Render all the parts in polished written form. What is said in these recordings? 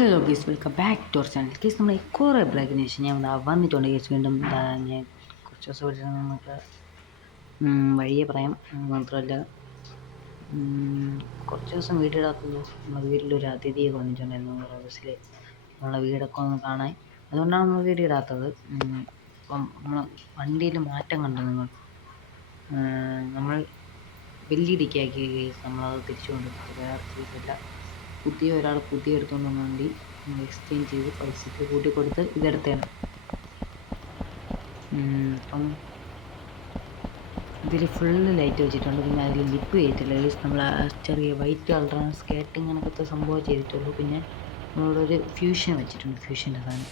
Hello guys, welcome back to our channel. Guys, നമ്മൾ കുറേ ബ്ലാക്കിന് ശേഷം ഞാൻ വന്നിട്ടുണ്ട് ഗീസ്. വീണ്ടും ഞാൻ കുറച്ച് ദിവസം വിളിച്ചാൽ നമുക്ക് വഴിയെ പറയാം. മാത്രമല്ല, കുറച്ച് ദിവസം വീടിടാത്തത് നമ്മുടെ വീട്ടിലൊരു അതിഥിയൊക്കെ വന്നിട്ടുണ്ടായിരുന്നു. നമ്മുടെ ഓഫീസിൽ നമ്മളെ വീടൊക്കെ ഒന്ന് കാണാൻ. അതുകൊണ്ടാണ് നമ്മൾ വീടിടാത്തത്. അപ്പം നമ്മൾ വണ്ടിയിൽ മാറ്റം കണ്ടു നിങ്ങൾ. നമ്മൾ വലിയ ഇടിക്കാക്കി കേസ് നമ്മളത് തിരിച്ചു കൊണ്ടുപോയി. വേറെ കേസല്ല, പുതിയ ഒരാൾ പുതിയ എടുത്തുകൊണ്ട് വന്ന വണ്ടി എക്സ്ചേഞ്ച് ചെയ്ത് പൈസയ്ക്ക് കൂട്ടി കൊടുത്ത് ഇതെടുത്തേണ്. അപ്പം ഇതിൽ ഫുള്ള് ലൈറ്റ് വെച്ചിട്ടുണ്ട്. പിന്നെ അതിൽ ലിപ്പ് ചെയ്തിട്ടില്ല. നമ്മൾ ആ ചെറിയ വൈറ്റ് കളറാണ് സ്കേർട്ടിങ് കണക്കത്തെ സംഭവം ചെയ്തിട്ടുള്ളൂ. പിന്നെ നമ്മളിവിടെ ഒരു ഫ്യൂഷൻ വെച്ചിട്ടുണ്ട്, ഫ്യൂഷൻ്റെ സാധനം.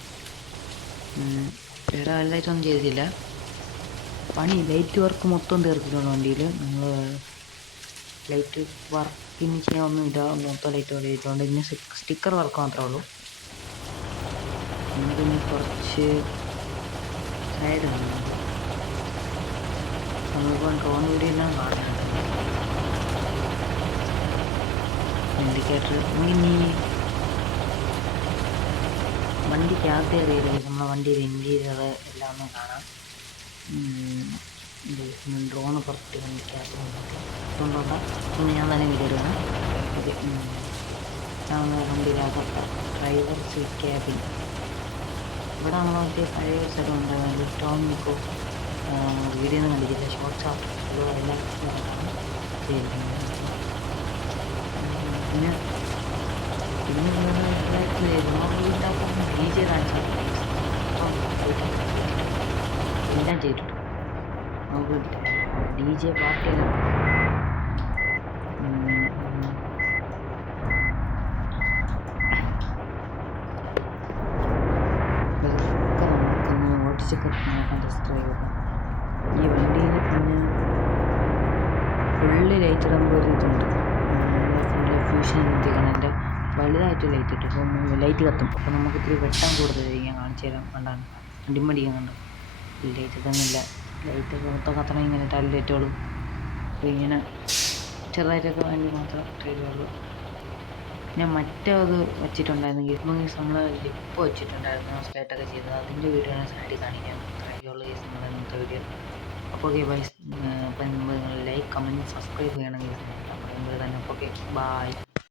വേറെ വലുതായിട്ടൊന്നും ചെയ്തിട്ടില്ല. പണി ലൈറ്റ് വർക്ക് മൊത്തം തീർത്തിട്ടുണ്ട് വണ്ടിയിൽ. നമ്മൾ ലൈറ്റ് വർക്കിന് ചെയ്യാനൊന്നുമില്ല, മൊത്തം ലൈറ്റ് വർക്ക് ചെയ്തിട്ടുണ്ട്. ഇനി സ്റ്റിക്കർ വർക്ക് മാത്രമേ ഉള്ളൂ. നമുക്കിനി കുറച്ച് സൈഡ് കാണുന്നുണ്ട്. നമ്മളിപ്പോൾ ഡ്രോൺ വീഡിയോ എല്ലാം കാണുന്നുണ്ട്. ഇൻഡിക്കേറ്റർ നമുക്കിനി വണ്ടിക്കകത്ത് കയറിയത് നമ്മളെ വണ്ടിയുടെ ഇൻറ്റീരിയർ എല്ലാം ഒന്ന് കാണാം. ഡ്രോണ് പുറത്ത് വണ്ടിക്കകത്ത് കൊണ്ടുപോകാം. പിന്നെ ഞാൻ തന്നെ വീഡിയോ ഇടുകയാണ്. വണ്ടിയിലകത്ത ഡ്രൈവർ സീറ്റ് ക്യാബിൻ. ഇവിടെ നമ്മൾ മറ്റേ പഴയ സ്ഥലം ഉണ്ടായിരുന്നു. ടോമിക്കോ വീഡിയോ ഒന്നും കണ്ടിട്ടില്ല, ഷോർട്ട്സ് ആയിട്ടുള്ള എല്ലാം ചെയ്തിരിക്കുന്നത്. പിന്നെ ഡി ജെ ഡാൻസ് എല്ലാം ചെയ്തിട്ടുണ്ട്. നമുക്ക് ഡി ജെ പാർട്ടിയെല്ലാം ഓടിച്ചൊക്കെ നോക്കാൻ ടെസ്റ്റ് ഡ്രൈവ് നോക്കാം. ഈ വണ്ടിയിൽ പിന്നെ ഫുള്ള് ലൈറ്റ് ഇടുമ്പോൾ ഒരു ഇതുണ്ട്. ഫുള്ള് ഫ്യൂഷൻ എത്തിക്കണം. എൻ്റെ വലുതായിട്ട് ലൈറ്റ് ഇട്ടു. അപ്പം ലൈറ്റ് കത്തും. അപ്പോൾ നമുക്ക് ഇത്തിരി വെട്ടം കൂടുതലായിരിക്കും. കാണിച്ചു തരാം. കണ്ടാണ് അടിമടിക്കാൻ കണ്ടു. ലൈറ്റ് ഇതൊന്നുമില്ല. ലൈറ്റ് മൊത്തം കത്തണം. ഇങ്ങനെ ടൈൽ ലൈറ്റുകളും അപ്പോൾ ഇങ്ങനെ ചെറുതായിട്ടൊക്കെ വേണ്ടി മാത്രം ട്രെയിലുള്ളൂ. പിന്നെ മറ്റേത് വെച്ചിട്ടുണ്ടായിരുന്നെങ്കിൽ നമ്മൾ ലിപ്പ് വെച്ചിട്ടുണ്ടായിരുന്നു, സ്റ്റാർട്ടൊക്കെ ചെയ്തത്. അതിൻ്റെ വീഡിയോ ആണ് സൈഡിൽ കാണിക്കാം. അത്രയൊക്കെയുള്ള കേസ് നമ്മുടെ ഇന്നത്തെ വീഡിയോ. അപ്പോൾ ഓക്കെ ബൈ. അപ്പം നിങ്ങൾ ലൈക്ക്, കമൻറ്റ്, സബ്സ്ക്രൈബ് ചെയ്യണമെങ്കിൽ പറയുമ്പോൾ തന്നെ. Okay bye.